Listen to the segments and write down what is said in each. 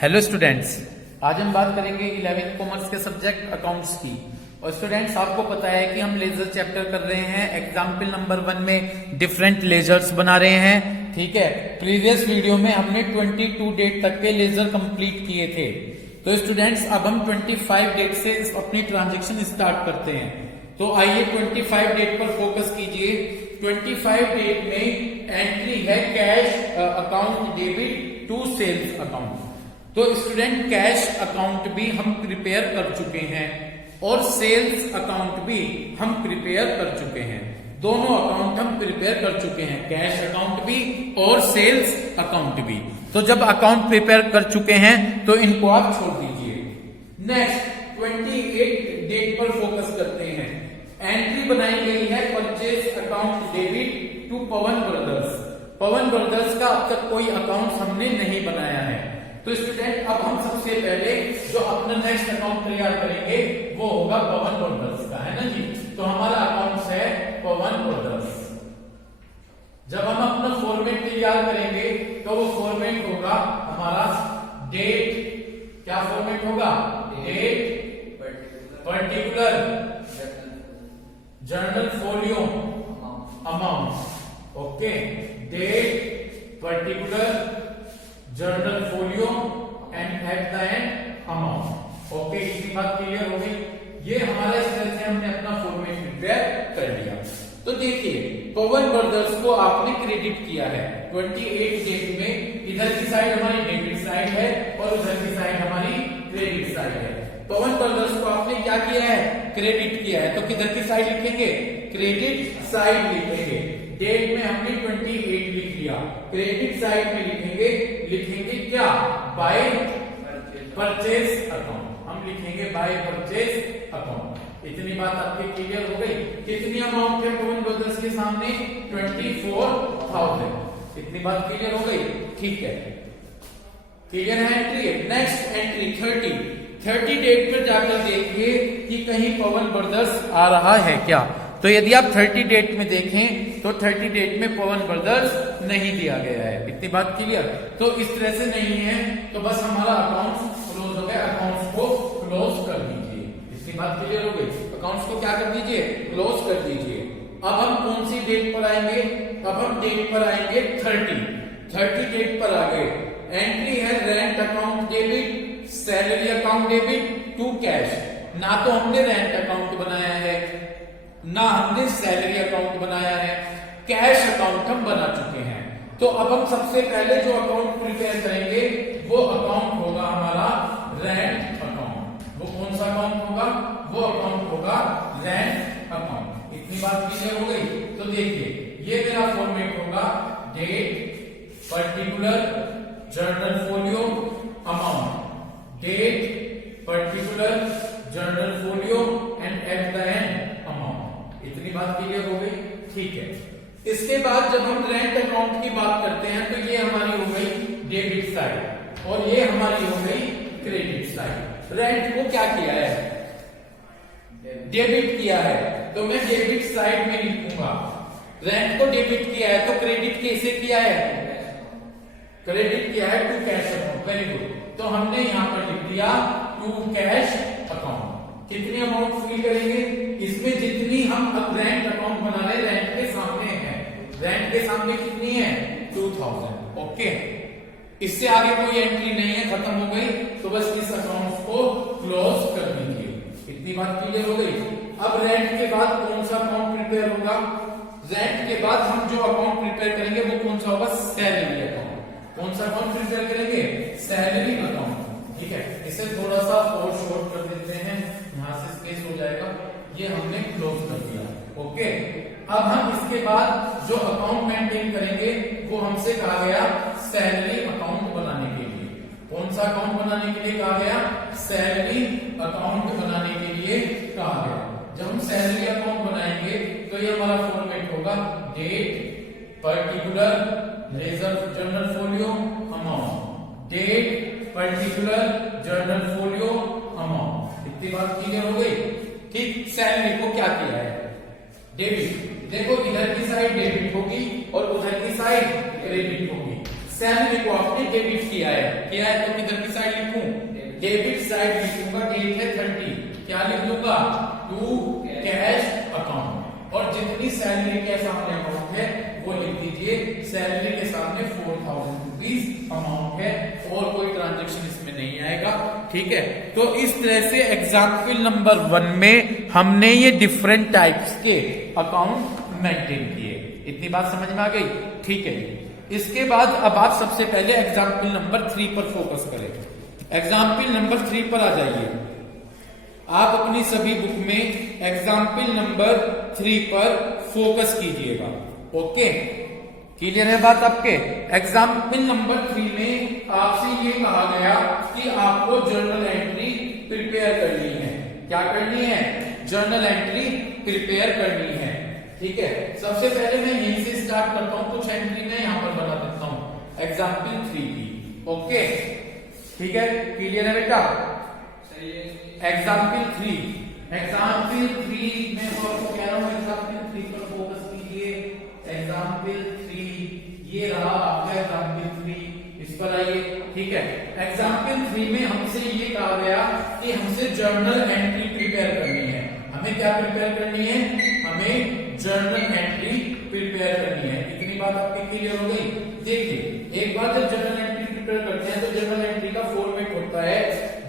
Hello students, आज हम बात करेंगे 11th कॉमर्स के सब्जेक्ट अकाउंट्स की। और स्टूडेंट्स, आपको पता है कि हम लेजर चैप्टर कर रहे हैं। एग्जाम्पल नंबर 1 में डिफरेंट लेजर्स बना रहे हैं। ठीक है, प्रीवियस वीडियो में हमने 22 डेट तक के लेजर कंप्लीट किए थे। तो स्टूडेंट्स, अब हम 25 डेट से अपनी ट्रांजेक्शन स्टार्ट करते हैं। तो आइए 25 डेट पर फोकस कीजिए। 25 डेट में एंट्री है cash account debit to sales account. तो स्टूडेंट, कैश अकाउंट भी हम प्रिपेयर कर चुके हैं और सेल्स अकाउंट भी हम प्रिपेयर कर चुके हैं। दोनों अकाउंट हम प्रिपेयर कर चुके हैं, कैश अकाउंट भी और सेल्स अकाउंट भी। तो जब अकाउंट प्रिपेयर कर चुके हैं तो इनको आप छोड़ दीजिए। नेक्स्ट 28 डेट पर फोकस करते हैं। एंट्री बनाई गई है purchase account debit to Pavan brothers. Pavan brothers का अब तक कोई अकाउंट हमने नहीं बनाया है। तो स्टूडेंट, अब हम सबसे पहले जो अपना नेक्स्ट अकाउंट तैयार करेंगे वो होगा पवन ब्रदर्स का, है ना जी। तो हमारा अकाउंट है पवन ब्रदर्स। जब हम अपना फॉर्मेट तैयार करेंगे तो वो फॉर्मेट होगा हमारा डेट। क्या फॉर्मेट होगा? Date, particular, journal folio, amount. Okay, date, particular, journal folio and at the end amount. Okay, इतनी बात क्लियर हो गई। ये हमारे इस तरह से हमने अपना फॉर्मेट प्रिपेयर कर लिया। तो देखिए, पवन ब्रदर्स को आपने क्रेडिट किया है 28 डेट में। इधर की साइड हमारी डेबिट साइड है और उधर की साइड हमारी क्रेडिट साइड है। पवन ब्रदर्स को आपने क्या किया है? क्रेडिट किया है। तो किधर की साइड लिखेंगे? क्रेडिट साइड लिखेंगे। डेट में हमने 28 लिख लिया, क्रेडिट साइड में लिखेंगे क्या? By purchase account. हम लिखेंगे बाय परचेज अकाउंट। इतनी बात आपकी क्लियर हो गई। कितनी अमाउंट है पवन ब्रदर्स के सामने? 24,000। इतनी बात क्लियर हो गई। ठीक है, क्लियर है एंट्री। नेक्स्ट एंट्री 30 डेट पर जाकर देखिए कि कहीं पवन ब्रदर्स आ रहा है क्या। तो यदि आप 30 डेट में देखें तो 30 डेट में पवन ब्रदर्स नहीं दिया गया है। इतनी बात क्लियर। तो इस तरह से नहीं है तो बस हमारा अकाउंट क्लोज हो गया। अकाउंट्स को क्लोज कर दीजिए। इतनी बात क्लियर हो गई। अकाउंट्स को क्या कर दीजिए? क्लोज कर दीजिए। अब हम कौन सी डेट पर आएंगे? अब हम डेट पर आएंगे 30 डेट पर आ गए। एंट्री है rent account debit, salary account debit to cash. ना तो हमने रेंट अकाउंट बनाया है ना हमने सैलरी अकाउंट बनाया है, कैश अकाउंट हम बना चुके हैं। तो अब हम सबसे पहले जो अकाउंट प्रिपेयर करेंगे वो अकाउंट होगा हमारा रेंट अकाउंट। वो कौन सा अकाउंट होगा? वो अकाउंट होगा रेंट अकाउंट। इतनी बात क्लियर हो गई। तो देखिए, ये मेरा फॉर्मेट होगा date, particular, journal folio, amount. Date, particular, journal folio and at the end amount. इतनी बात क्लियर हो गई। ठीक है, इसके बाद जब हम रेंट अकाउंट की बात करते हैं तो ये हमारी हो गई डेबिट साइड और ये हमारी हो गई क्रेडिट साइड। रेंट को क्या किया है? डेबिट किया है, तो मैं डेबिट साइड में लिखूंगा। रेंट को डेबिट किया है तो क्रेडिट कैसे किया है? क्रेडिट किया है to cash account. Very good. तो हमने यहां पर लिख दिया टू कैश अकाउंट। कितनी अमाउंट फिल करेंगे? इसमें जितनी हम अब रेंट अकाउंट बना रहे रेंट के सामने है। रेंट के सामने कितनी है? 2000। ओके, इससे आगे कोई एंट्री नहीं है, खत्म हो गई। तो बस इस अकाउंट को क्लोज कर दीजिए। इतनी बात क्लियर हो गई। अब रेंट के बाद कौन सा अकाउंट प्रिपेयर होगा? रेंट के बाद हम जो अकाउंट प्रिपेयर करेंगे वो कौन सा होगा? Salary account. कौन सा अकाउंट प्रिपेयर करेंगे? Salary account. ठीक है, इसे थोड़ा सा और शॉर्ट कर देते हैं, यहां से स्पेस हो जाएगा। ये हमने क्लोज कर दिया। ओके, अब हम इसके बाद जो अकाउंट मेंटेन करेंगे वो हमसे कहा गया सैलरी अकाउंट बनाने के लिए। कौन सा अकाउंट बनाने के लिए कहा गया? सैलरी अकाउंट बनाने के लिए कहा गया। जब हम सैलरी अकाउंट बनाएंगे तो ये हमारा फॉर्मेट होगा date, particular, reserve, journal folio, amount. Date, particular, journal folio, amount. इतनी बात क्लियर हो गई। ठीक, सैलरी को क्या किया है? डेबिट। देखो, इधर की साइड डेबिट होगी और उधर की साइड क्रेडिट होगी। सैलरी को आपने डेबिट किया है तो किधर की साइड लिखूं? डेबिट साइड लिखूंगा। डेट है 30, क्या लिख दूंगा? To cash account. और जितनी सैलरी के सामने अमाउंट है वो लिख दीजिए। सैलरी के सामने 4000 रुपीज अमाउंट है और कोई ट्रांजेक्शन इसमें नहीं आएगा। ठीक है, तो इस तरह से एग्जाम्पल नंबर 1 में हमने ये डिफरेंट टाइप्स के अकाउंट मेंटेन किए। इतनी बात समझ में आ गई? ठीक है, इसके बाद अब आप सबसे पहले एग्जाम्पल नंबर 3 पर फोकस करें। एग्जाम्पल नंबर 3 पर आ जाइए। आप अपनी सभी बुक में एग्जाम्पल नंबर 3 पर फोकस कीजिएगा। ओके, क्लियर है बात आपके? एग्जाम्पल नंबर 3 में आपसे ये कहा गया कि आपको जर्नल एंट्री प्रिपेयर करनी है। क्या करनी है? जर्नल एंट्री प्रिपेयर करनी है। ठीक है, सबसे पहले मैं यहीं से स्टार्ट करता हूं। कुछ एंट्री मैं यहां पर बना देता हूं एग्जाम्पल 3 की। ओके, ठीक है, क्लियर है बेटा? एग्जाम्पल 3 में आपको कह रहा हूं एग्जाम्पल 3 पर फोकस कीजिए। एग्जाम्पल 3 ये रहा आपका एग्जाम्पल 3, इस पर आइए। ठीक है, एग्जाम्पल 3 में हमसे ये कहा गया कि हमसे जर्नल एंट्री प्रिपेयर करनी है। हमें क्या प्रिपेयर करनी है? हमें जर्नल एंट्री प्रिपेयर करनी है। इतनी बात आपकी क्लियर हो गई? देखिए, एक बार जब जर्नल एंट्री प्रिपेयर करते हैं तो जर्नल एंट्री का फॉर्मेट होता है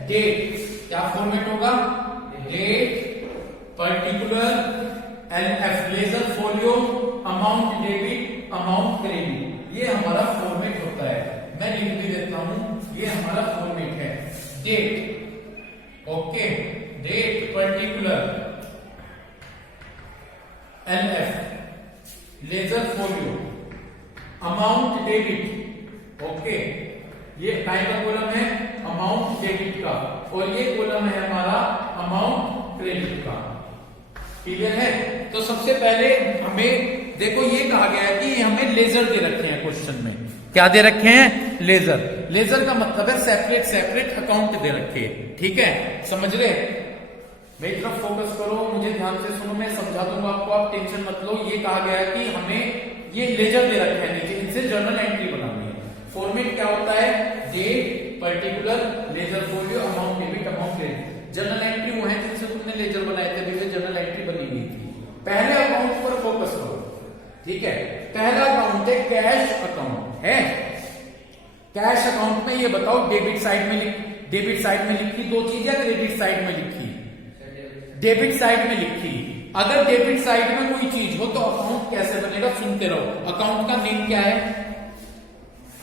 डेट। क्या फॉर्मेट होगा? Date, particular, LF ledger folio, amount debit, amount credit. ये हमारा फॉर्मेट होता है। मैं लिख भी देता हूं, ये हमारा फॉर्मेट है। Date, okay, date, particular, LF ledger folio, amount debit. Okay, ये टाइप का कॉलम है अमाउंट डेबिट का और ये कॉलम है हमारा अमाउंट क्रेडिट का। क्लियर है? तो सबसे पहले हमें देखो ये कहा गया है कि हमें लेजर दे रखे हैं क्वेश्चन में। क्या दे रखे हैं? लेजर। लेजर का मतलब है सेपरेट सेपरेट अकाउंट दे रखे। ठीक है, समझ रहे? मेरी तरफ फोकस करो, मुझे ध्यान से सुनो, मैं समझा दूंगा आपको, आप टेंशन मत लो। ये कहा गया है कि हमें ये लेजर दे रखे हैं नीचे, इनसे जर्नल एंट्री बनानी है। फॉर्मेट क्या होता है? Date, particular, ledger folio, amount debit, amount credit. Journal entry वो है जिनसे तुमने लेजर बनाए थे, जिससे जर्नल एंट्री बनी हुई थी। पहले अकाउंट पर फोकस करो। ठीक है, पहला अकाउंट है कैश अकाउंट है। कैश अकाउंट में ये बताओ डेबिट साइड में लिखी दो चीज या क्रेडिट साइड में लिखी? डेबिट साइड में लिखी। अगर डेबिट साइड में कोई चीज हो तो अकाउंट कैसे बनेगा? सुनते रहो। अकाउंट का नेम क्या है?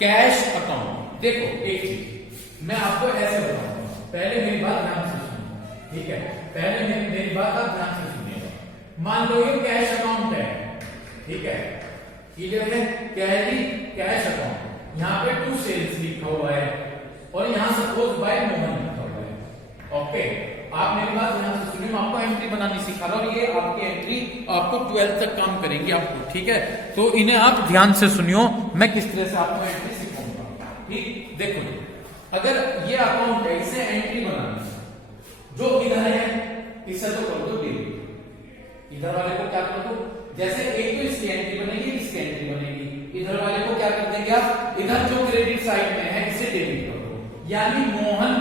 Cash account. देखो एक चीज मैं आपको ऐसे बताऊंगा, पहले मेरी बात ध्यान से सुनिए। ठीक है, पहले मेरी बात आप ध्यान से सुनिएगा। मान लो ये कैश अकाउंट है। ठीक है, क्लियर है? क्या है जी? Cash account. यहाँ पे टू सेल्स लिखा हुआ है और यहाँ सपोज बाय मोहन लिखा हुआ है। ओके, आप मेरी बात ध्यान से सुनिए, मैं आपको एंट्री बनानी सिखा रहा हूं। ये आपकी एंट्री आपको 12th तक काम करेंगी आपको। ठीक है, तो इन्हें आप ध्यान से सुनियो, मैं किस तरह से आपको एंट्री सिखाऊंगा। ठीक, देखो, अगर ये अकाउंट है, इसे एंट्री बनानी है। जो इधर है इसे तो कर दो डेबिट। इधर वाले को क्या कर दो? जैसे एक तो इसकी एंट्री बनेगी, इसकी एंट्री बनेगी। इधर वाले को क्या कर देंगे आप? इधर जो क्रेडिट साइड में है इसे डेबिट कर दो, यानी मोहन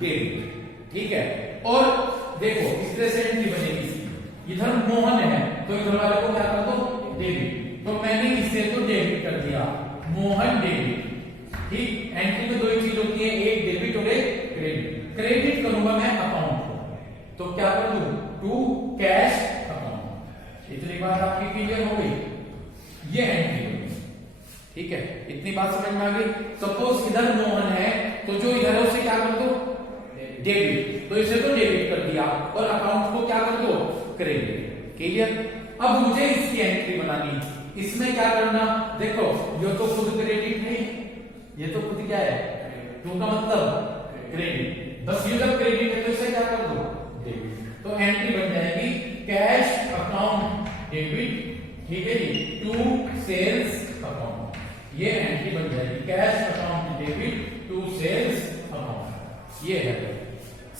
डेबिट। ठीक है, और देखो इस तरह से एंट्री बनेगी। इधर मोहन है तो इधर वाले को क्या कर दो? डेबिट। तो मैंने इसे तो डेबिट कर दिया, मोहन डेबिट। ठीक, एंट्री में दो ही चीज होती है, एक डेबिट और एक क्रेडिट। क्रेडिट करूंगा मैं अकाउंट को, तो क्या कर दूं? To cash account. इतनी बात आपकी क्लियर हो गई? ये एंट्री होगी। ठीक है, इतनी बात समझ में आ गई? सपोज इधर मोहन है तो जो इधर है उसे क्या कर दो? डेबिट। तो इसे तो डेबिट कर दिया और अकाउंट को क्या कर दो? क्रेडिट। क्लियर? अब मुझे इसकी एंट्री बनानी। इसमें क्या करना? देखो ये तो खुद क्रेडिट नहीं, ये तो खुद क्या है? टू का मतलब क्रेडिट। बस ये जब क्रेडिट है तो इसे क्या कर दो? डेबिट। तो एंट्री बन जाएगी कैश अकाउंट डेबिट। ठीक है जी, टू सेल्स अकाउंट। ये एंट्री बन जाएगी cash account debit to sales account. ये है,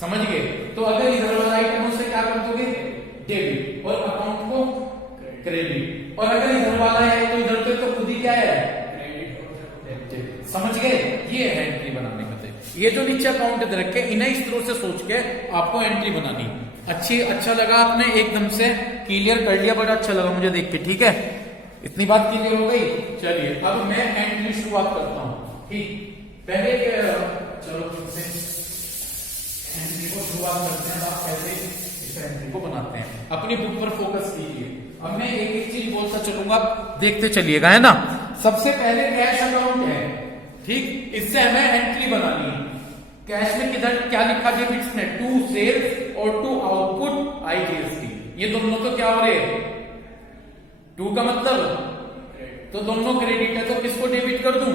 समझ गए? तो अगर इधर वाला आइटम से क्या कर दोगे? डेबिट, और अकाउंट को क्रेडिट। और अगर इधर वाला है तो इधर पे तो खुद ही क्या है? समझ गए? ये है एंट्री बनाने का तरीका। ये जो नीचे अकाउंट दे रखे इन्हें इस तरह से सोच के आपको एंट्री बनानी। अच्छा लगा? आपने एकदम से क्लियर कर लिया, बड़ा अच्छा लगा मुझे देख के। ठीक है, इतनी बात क्लियर हो गई। चलिए अब मैं एंट्री शुरुआत करता हूं। ठीक, पहले चलो एंट्री को शुरुआत करते हैं। आप कैसे इस एंट्री को बनाते हैं, अपनी बुक पर फोकस कीजिए। अब मैं एक एक चीज बोलता चलूंगा, देखते चलिएगा, है ना। सबसे पहले कैश अकाउंट है। ठीक, इससे हमें एंट्री बनानी है। कैश में किधर क्या लिखा डेबिट्स में? टू सेल्स और टू आउटपुट आईजीएसटी। ये दोनों तो क्या हो रहे हैं? टू का मतलब तो दोनों क्रेडिट है, तो किसको डेबिट कर दूं?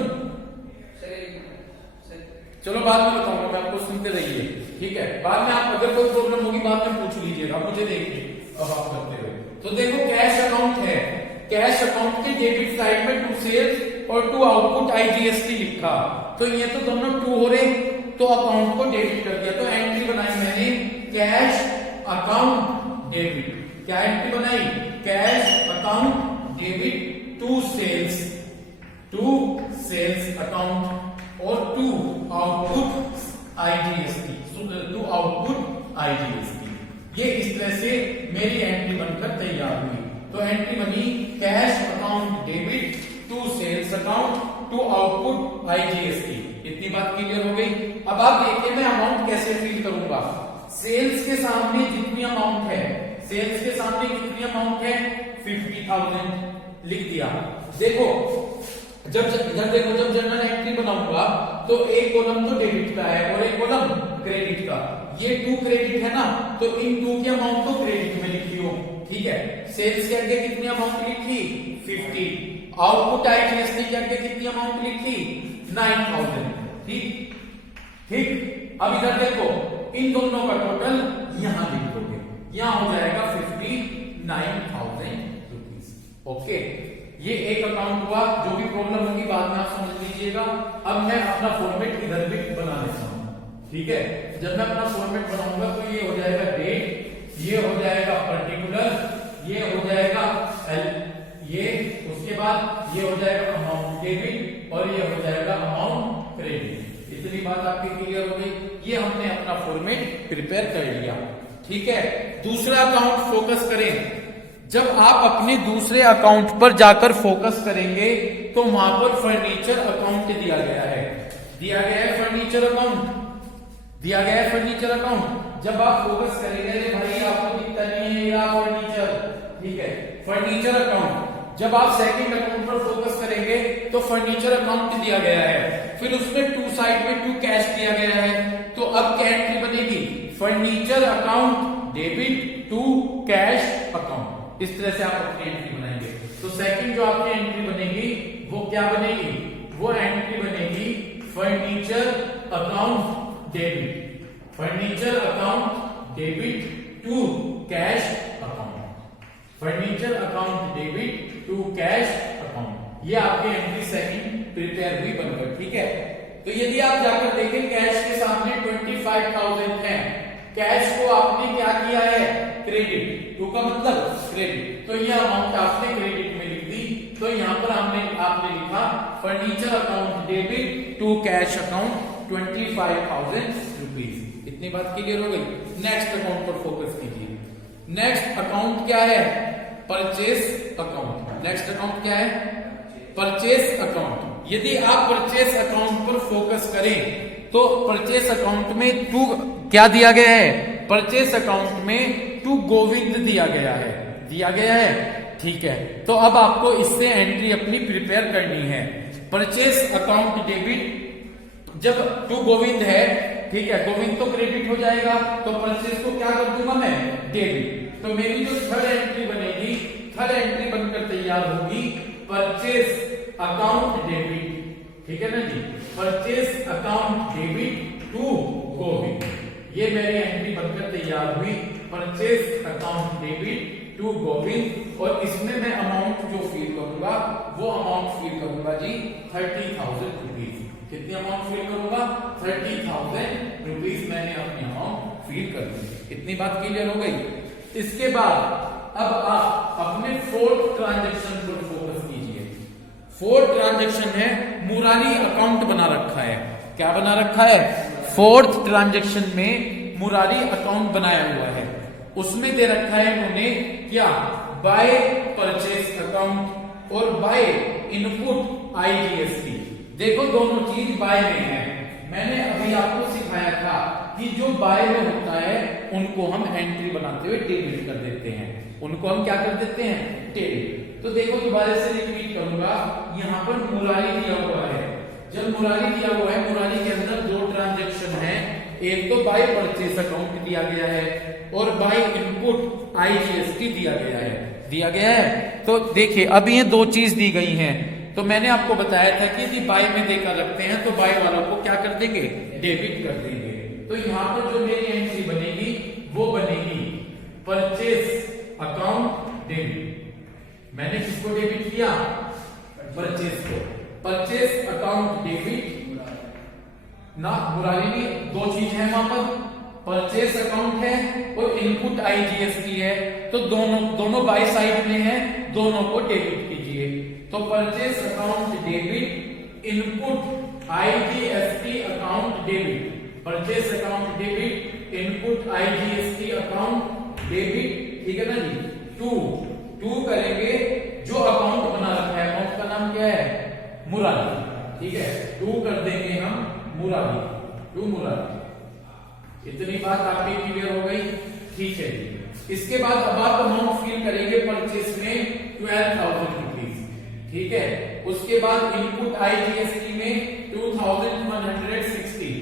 चलो बाद में बताऊंगा मैं आपको, सुनते रहिए। ठीक है, बाद में आप अगर कोई प्रॉब्लम होगी बाद में पूछ लीजिएगा, मुझे देखिए अब आप करते हुए। तो देखो कैश अकाउंट है, कैश अकाउंट के डेबिट साइड में टू सेल्स और टू आउटपुट आईजीएसटी लिखा, तो ये तो दोनों टू हो रहे, तो अकाउंट को डेबिट कर दिया। तो एंट्री बनाई मैंने कैश अकाउंट डेबिट। क्या एंट्री बनाई? Cash account debit to sales account और to output IGST, to output IGST. ये इस तरह से मेरी एंट्री बनकर तैयार हुई। तो एंट्री बनी cash account debit to sales account to output IGST. इतनी बात क्लियर हो गई। अब आप देखिए मैं अमाउंट कैसे फिल करूंगा। सेल्स के सामने जितनी अमाउंट है, सेल्स के सामने कितनी अमाउंट है? 50,000 लिख दिया। देखो जब जनरल एंट्री बनाऊंगा तो एक कॉलम तो डेबिट का है और एक कॉलम क्रेडिट का। ये टू क्रेडिट है ना, तो इन टू की अमाउंट को क्रेडिट में लिख लियो। ठीक है, सेल्स के आगे कितनी अमाउंट लिखी? 50। आउटपुट आईजीएसटी के आगे कितनी अमाउंट लिखी? 9,000। ठीक, अब इधर देखो इन दोनों का टोटल यहां लिख दोगे, यहां हो जाएगा 59,000 रुपीज। ओके, ये एक अकाउंट हुआ। जो भी प्रॉब्लम होगी बाद में आप समझ लीजिएगा। अब मैं अपना फॉर्मेट इधर भी बना लेता हूं। ठीक है, जब मैं अपना फॉर्मेट बनाऊंगा तो ये हो जाएगा डेट, ये हो जाएगा पर्टिकुलर, ये हो जाएगा ये, उसके बाद ये हो जाएगा अमाउंट डेबिट और ये हो जाएगा अमाउंट क्रेडिट। इतनी बात आपकी क्लियर हो गई। ये हमने अपना फॉर्मेट प्रिपेयर कर लिया। ठीक है, दूसरा अकाउंट फोकस करें। जब आप अपने दूसरे अकाउंट पर जाकर फोकस करेंगे तो वहां पर फर्नीचर अकाउंट दिया गया है, फर्नीचर अकाउंट दिया गया है, फर्नीचर अकाउंट। जब आप फोकस करेंगे, भाई आपको दिखता नहीं है या फर्नीचर, ठीक है, फर्नीचर अकाउंट। जब आप सेकंड अकाउंट पर फोकस करेंगे तो फर्नीचर अकाउंट दिया गया है, फिर उसमें टू साइड में टू कैश दिया गया है। तो अब क्या एंट्री बनेगी? Furniture account debit to cash account. इस तरह से आप अपनी एंट्री बनाएंगे। तो सेकंड जो आपकी एंट्री बनेगी वो क्या बनेगी? वो एंट्री बनेगी furniture account debit, furniture account debit to cash account, furniture account debit to cash account. ये आपकी एंट्री सेकंड प्रिपेयर हुई बनकर। ठीक है, तो यदि आप जाकर देखें कैश के सामने 25,000 है, कैश को आपने क्या किया है? क्रेडिट। टू का मतलब क्रेडिट, तो ये अमाउंट आपने क्रेडिट में लिख दी। तो यहां पर आपने लिखा furniture account debit to cash account 25,000 rupees. इतनी बात क्लियर हो गई। नेक्स्ट अकाउंट पर फोकस कीजिए। नेक्स्ट अकाउंट क्या है? Purchase account. नेक्स्ट अकाउंट क्या है? Purchase account. यदि आप परचेस अकाउंट पर फोकस करें तो परचेस अकाउंट में टू क्या दिया गया है? परचेस अकाउंट में टू गोविंद दिया गया है, ठीक है। तो अब आपको इससे एंट्री अपनी प्रिपेयर करनी है। परचेस अकाउंट डेबिट, जब टू गोविंद है, ठीक है, गोविंद तो क्रेडिट हो जाएगा, तो परचेस को क्या कर दूंगा मैं? डेबिट। तो मेरी जो थर्ड एंट्री बनेगी, थर्ड एंट्री बनकर तैयार होगी परचेस अकाउंट डेबिट, ठीक है ना जी, purchase account debit to Govind. ये मेरी एंट्री बनकर तैयार हुई, purchase account debit to Govind. और इसमें मैं अमाउंट जो फील करूंगा वो अमाउंट फील करूंगा जी 30,000 रुपीज। कितनी अमाउंट फील करूंगा? 30,000 रुपीज मैंने अपनी अमाउंट फील कर दी। इतनी बात क्लियर हो गई। इसके बाद अब आप अपने फोर्थ ट्रांजेक्शन पर फोकस कीजिए। फोर्थ ट्रांजेक्शन है, मुरारी अकाउंट बना रखा है। क्या बना रखा है? फोर्थ ट्रांजेक्शन में मुरारी अकाउंट बनाया हुआ है। उसमें दे रखा है उन्होंने क्या? बाय परचेस अकाउंट और बाय इनपुट आईजीएसटी। देखो दोनों चीज बाय में है। मैंने अभी आपको सिखाया था कि जो बाय में होता है उनको हम एंट्री बनाते हुए डेबिट कर देते हैं। उनको हम क्या कर देते हैं? डेबिट। तो देखो दोबारा से रिपीट करूंगा, यहाँ पर मुरारी दिया हुआ है। जब मुरारी दिया हुआ है, मुरारी के अंदर दो ट्रांजेक्शन है, एक तो बाय परचेस अकाउंट दिया गया है और बाय इनपुट आईजीएसटी दिया गया है। तो देखिए अब ये दो चीज दी गई हैं। तो मैंने आपको बताया था कि यदि बाय में देकर रखते हैं तो बाय वालों को क्या कर देंगे? डेबिट कर देंगे। तो यहाँ पर जो मेरी एंट्री बनेगी वो बनेगी परचेस अकाउंट डेबिट। मैंने किसको डेबिट किया? परचेस को। परचेस अकाउंट डेबिट ना, मुरारी में दो चीज है वहां पर, परचेस अकाउंट है और इनपुट आईजीएसटी है। तो दोनों बाय साइड में है, दोनों को डेबिट कीजिए। तो purchase account debit, input IGST account debit. Purchase account debit, input IGST account debit. ठीक है ना जी? टू करेंगे जो अकाउंट बना रखा है, अकाउंट का नाम क्या है? मुरारी। ठीक है, टू कर देंगे हम मुरारी, टू मुरारी। इतनी बात आपकी क्लियर हो गई? ठीक है जी। इसके बाद अब आप अमाउंट फिल करेंगे परचेस में 12,000 रुपीज। ठीक है, उसके बाद इनपुट आईजीएसटी में 2,160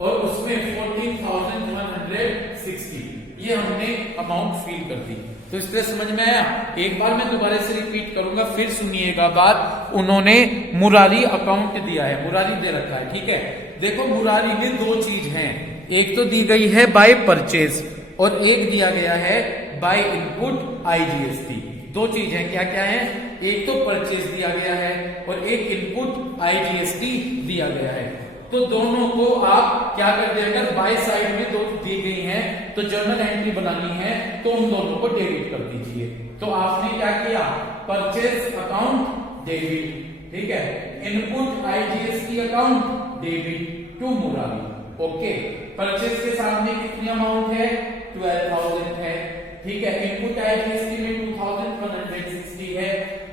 और उसमें 14,160। ये हमने अमाउंट फिल कर दी। तो इस तरह समझ में आया? एक बार मैं दोबारा से रिपीट करूंगा, फिर सुनिएगा बात। उन्होंने मुरारी अकाउंट दिया है, मुरारी दे रखा है। ठीक है, देखो मुरारी में दो चीज हैं, एक तो दी गई है बाय परचेस और एक दिया गया है बाय इनपुट आईजीएसटी। दो चीज है, क्या क्या है? एक तो परचेस दिया गया है और एक इनपुट आईजीएसटी दिया गया है। तो दोनों को आप क्या कर दे, अगर बाय साइड में दो दी गई हैं तो जर्नल एंट्री बनानी है तो उन दोनों को डेबिट कर दीजिए। तो आपने क्या किया? Purchase account debit. ठीक है, input IGST account debit to Murari. Okay, purchase के सामने कितनी अमाउंट है? 12,000 है। ठीक है, इनपुट आईजीएसटी में 2,160 है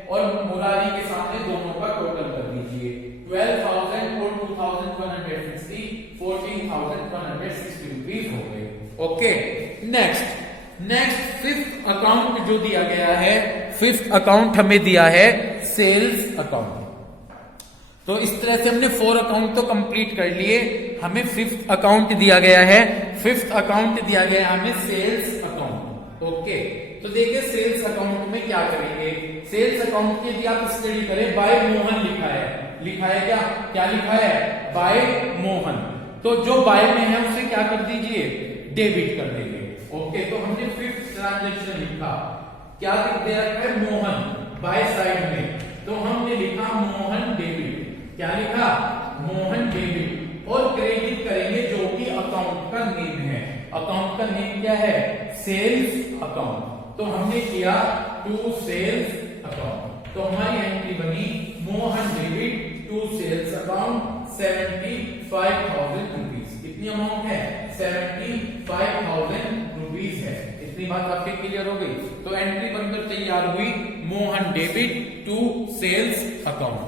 और मुरारी के सामने दोनों का टोटल कर दीजिए। 12,000 और 2,160 14,160 रुपीज हो गए। ओके, नेक्स्ट फिफ्थ अकाउंट जो दिया गया है, फिफ्थ अकाउंट हमें दिया है सेल्स अकाउंट। तो इस तरह से हमने 4 अकाउंट तो कंप्लीट कर लिए, हमें फिफ्थ अकाउंट दिया गया है। फिफ्थ अकाउंट दिया गया है हमें सेल्स अकाउंट। ओके, तो देखिए सेल्स अकाउंट में क्या करेंगे? सेल्स अकाउंट की यदि आप स्टडी करें, बाय मोहन लिखा है क्या? क्या लिखा है? बाय मोहन। तो जो बाय में है उसे क्या कर दीजिए? डेबिट कर देंगे। ओके, तो हमने फिफ्थ ट्रांजेक्शन लिखा, क्या दे रखा है? मोहन बाय साइड में, तो हमने लिखा मोहन डेबिट। क्या लिखा? मोहन डेबिट। और क्रेडिट करेंगे जो कि अकाउंट का नेम है। अकाउंट का नेम क्या है? Sales account. तो हमने किया टू सेल्स अकाउंट। तो हमारी एंट्री बनी Mohan debit to sales account 75,000 rupees. कितनी अमाउंट है? 75,000 रुपीज है। इतनी बात आपके क्लियर हो गई? तो एंट्री बनकर तैयार हुई Mohan debit to sales account.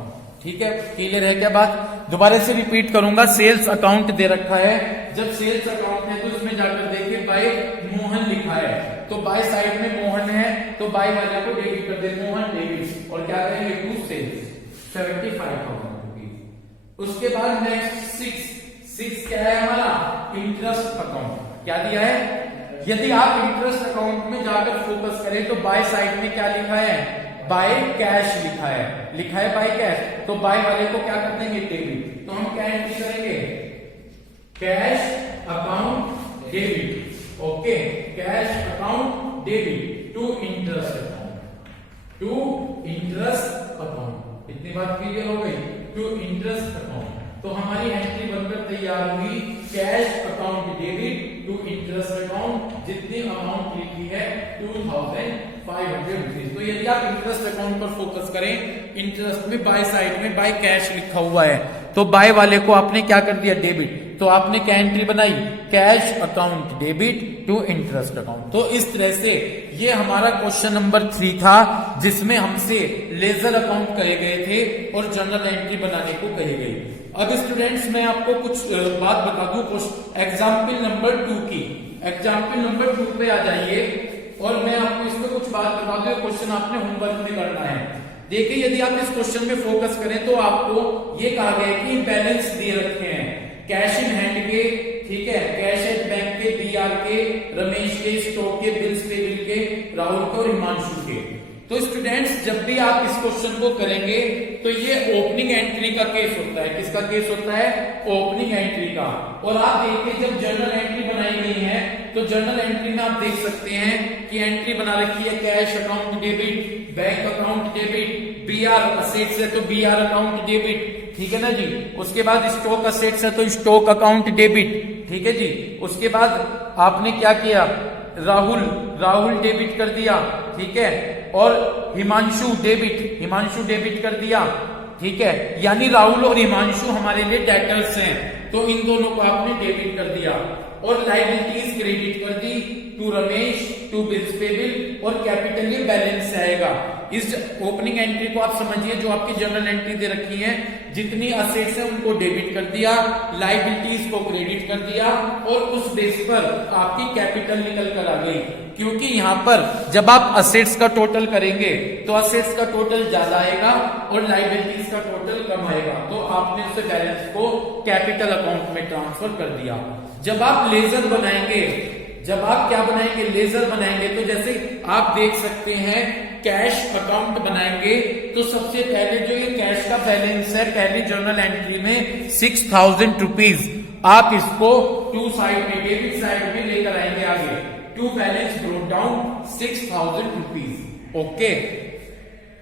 ठीक है, क्लियर है क्या बात? दोबारा से रिपीट करूंगा, सेल्स अकाउंट दे रखा है। जब सेल्स अकाउंट है तो इसमें जाकर देखिए बाय मोहन लिखा है, तो बाय साइड में मोहन है तो बाय वाले को डेबिट कर दे, मोहन डेबिट। और क्या करेंगे? To sales 75,000 rupees. उसके बाद नेक्स्ट सिक्स क्या है हमारा? Interest account. क्या दिया है? यदि आप इंटरेस्ट अकाउंट में जाकर फोकस करें तो बाय साइड में क्या लिखा है? बाय कैश लिखा है बाय कैश। तो बाय वाले को क्या कर देंगे? डेबिट। तो हम क्या एंट्री करेंगे? Cash account debit. Okay, cash account debit to interest account. इतनी बात क्लियर हो गई? To interest account. तो हमारी एंट्री बनकर तैयार हुई cash account debit to interest account, जितनी अमाउंट लिखी है 2500 रुपीज। तो यदि आप इंटरेस्ट अकाउंट पर फोकस करें, इंटरेस्ट में बाय साइड में बाय कैश लिखा हुआ है, तो बाय वाले को आपने क्या कर दिया, डेबिट। तो आपने क्या एंट्री बनाई, cash account debit to interest account. तो इस तरह से ये हमारा क्वेश्चन नंबर 3 था, जिसमें हमसे लेजर अकाउंट कहे गए थे और जर्नल एंट्री बनाने को कही गई। अब स्टूडेंट्स मैं आपको कुछ बात बता दूं एग्जाम्पल नंबर 2 की। एग्जाम्पल नंबर 2 पे आ जाइए और मैं आपको इसमें कुछ बात बता दूं। क्वेश्चन आपने होमवर्क में करना है। देखिए, यदि आप इस क्वेश्चन में फोकस करें तो आपको ये कहा गया है कि बैलेंस दिए रखे हैं, कैश इन हैंड के, ठीक है, कैश एट बैंक के, बीआर के, रमेश के, स्टॉक के, बिल्स पेबल के, राहुल के और हिमांशु के। तो स्टूडेंट्स, जब भी आप इस क्वेश्चन को करेंगे तो ये ओपनिंग एंट्री का केस होता है। किसका केस होता है, ओपनिंग एंट्री का। और आप देखिए, जब जर्नल एंट्री बनाई गई है तो जर्नल एंट्री में आप देख सकते हैं कि एंट्री बना रखी है cash account debit, bank account debit, BR assets है तो बीआर अकाउंट डेबिट, ठीक है ना जी। उसके बाद स्टॉक असेट्स है तो स्टॉक अकाउंट डेबिट, ठीक है जी। उसके बाद आपने क्या किया, राहुल डेबिट कर दिया, ठीक है, और हिमांशु डेबिट कर दिया, ठीक है। यानी राहुल और हिमांशु हमारे लिए डेटर्स हैं, तो इन दोनों को आपने डेबिट कर दिया। और लायबिलिटीज क्रेडिट कर दी to Ramesh, to bills payable और कैपिटल ये बैलेंस आएगा। इस ओपनिंग एंट्री को आप समझिए, जो आपकी जर्नल एंट्री दे रखी है, जितनी असेट्स है उनको डेबिट कर दिया, लायबिलिटीज को क्रेडिट कर दिया और उस बेस पर आपकी कैपिटल निकल कर आ गई। क्योंकि यहां पर जब आप असेट्स का टोटल करेंगे तो असेट्स का टोटल ज्यादा आएगा और लायबिलिटीज का टोटल कम आएगा, तो आपने उस बैलेंस को कैपिटल अकाउंट में ट्रांसफर कर दिया। जब आप लेजर बनाएंगे, जब आप क्या बनाएंगे, लेजर बनाएंगे, तो जैसे आप देख सकते हैं कैश अकाउंट बनाएंगे तो सबसे पहले जो ये कैश का बैलेंस है पहली जर्नल एंट्री में 6000 रुपीज, आप इसको टू साइड में, डेबिट साइड में लेकर आएंगे आगे, to balance brought down 6000 rupees. Okay,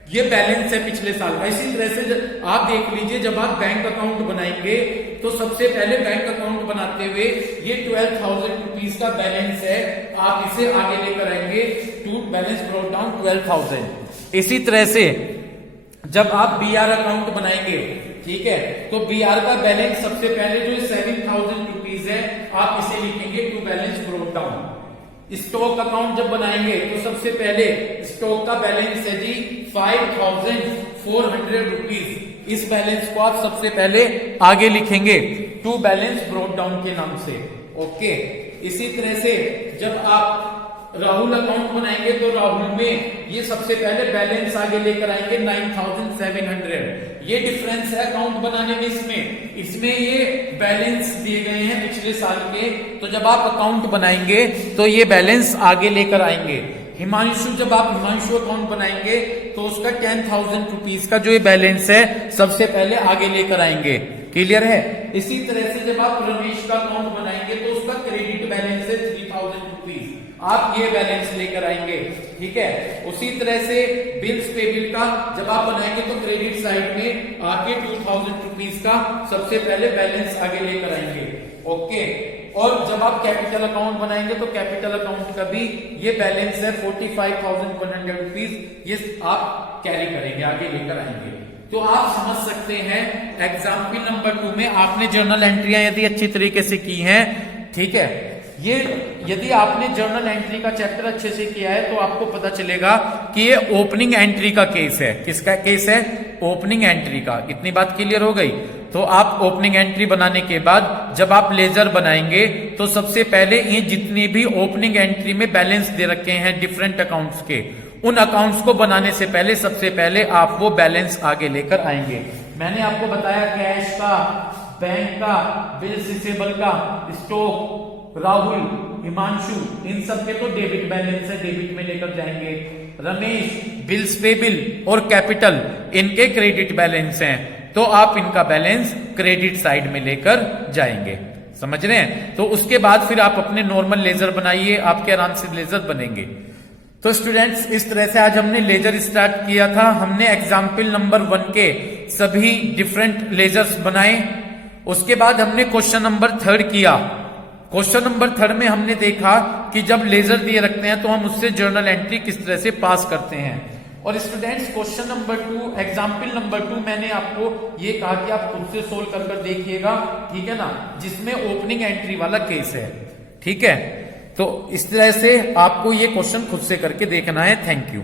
ये बैलेंस है पिछले साल का। इसी तरह से आप देख लीजिए, जब आप बैंक अकाउंट बनाएंगे तो सबसे पहले बैंक अकाउंट बनाते हुए ये 12,000 रुपीज का बैलेंस है, आप इसे आगे लेकर आएंगे टू बैलेंस ब्रोट डाउन 12,000। इसी तरह से जब आप बीआर अकाउंट बनाएंगे, ठीक है, तो बीआर का बैलेंस सबसे पहले जो 7,000 रुपीज है आप इसे लिखेंगे to balance brought down. Stock account जब बनाएंगे तो सबसे पहले स्टॉक का बैलेंस है जी 5,400 रुपीज, इस बैलेंस को आप सबसे पहले आगे लिखेंगे टू बैलेंस ब्रोट डाउन के नाम से। ओके, इसी तरह से जब आप राहुल अकाउंट बनाएंगे तो राहुल में ये सबसे पहले बैलेंस आगे लेकर आएंगे 9,700। ये डिफरेंस है अकाउंट बनाने में, इसमें ये बैलेंस दिए गए हैं पिछले साल के, तो जब आप अकाउंट बनाएंगे तो ये बैलेंस आगे लेकर आएंगे। हिमांशु, जब आप हिमांशु अकाउंट बनाएंगे तो उसका 10,000 रुपीज का जो ये बैलेंस है सबसे पहले आगे लेकर आएंगे। क्लियर है? इसी तरह से जब आप रमेश का अकाउंट बनाएंगे तो उसका क्रेडिट बैलेंस है 3,000 रुपीज, आप ये बैलेंस लेकर आएंगे, ठीक है। उसी तरह से बिल्स पेबल का जब आप बनाएंगे तो क्रेडिट साइड में आगे 2,000 रुपीज का सबसे पहले बैलेंस आगे लेकर आएंगे। ओके, और जब आप कैपिटल अकाउंट बनाएंगे तो कैपिटल अकाउंट का भी ये बैलेंस है 45,100 रुपीज, ये आप कैरी करेंगे, आगे लेकर आएंगे। तो आप समझ सकते हैं एग्जाम्पल नंबर 2 में आपने जर्नल एंट्रियां यदि अच्छी तरीके से की हैं, ठीक है, ये यदि आपने जर्नल एंट्री का चैप्टर अच्छे से किया है तो आपको पता चलेगा कि ये ओपनिंग एंट्री का केस है। किसका केस है? ओपनिंग एंट्री का। इतनी बात क्लियर हो गई? तो आप ओपनिंग एंट्री बनाने के बाद जब आप लेजर बनाएंगे तो सबसे पहले ये जितनी भी ओपनिंग एंट्री में बैलेंस दे रखे हैं डिफरेंट अकाउंट्स के, उन अकाउंट्स को बनाने से पहले सबसे पहले आप वो बैलेंस आगे लेकर आएंगे। मैंने आपको बताया कैश का, बैंक का, बिल्स रिसीवेबल का, स्टॉक, राहुल, हिमांशु, इन सब के तो डेबिट बैलेंस है, डेबिट में लेकर जाएंगे। रमेश, बिल्स पेबल और कैपिटल, इनके क्रेडिट बैलेंस हैं, तो आप इनका बैलेंस क्रेडिट साइड में लेकर जाएंगे। समझ रहे हैं? तो उसके बाद फिर आप अपने नॉर्मल लेजर बनाइए, आपके आराम से लेजर बनेंगे। तो स्टूडेंट्स, इस तरह से आज हमने लेजर स्टार्ट किया था। हमने एग्जाम्पल नंबर 1 के सभी डिफरेंट लेजर्स बनाए। उसके बाद हमने क्वेश्चन नंबर 3 किया, क्वेश्चन नंबर 3 में हमने देखा कि जब लेजर दिए रखते हैं तो हम उससे जर्नल एंट्री किस तरह से पास करते हैं। और students question number 2 example number 2 मैंने आपको ये कहा कि आप खुद से सोल्व कर देखिएगा, ठीक है ना, जिसमें ओपनिंग एंट्री वाला केस है, ठीक है। तो इस तरह से आपको ये क्वेश्चन खुद से करके देखना है। Thank you.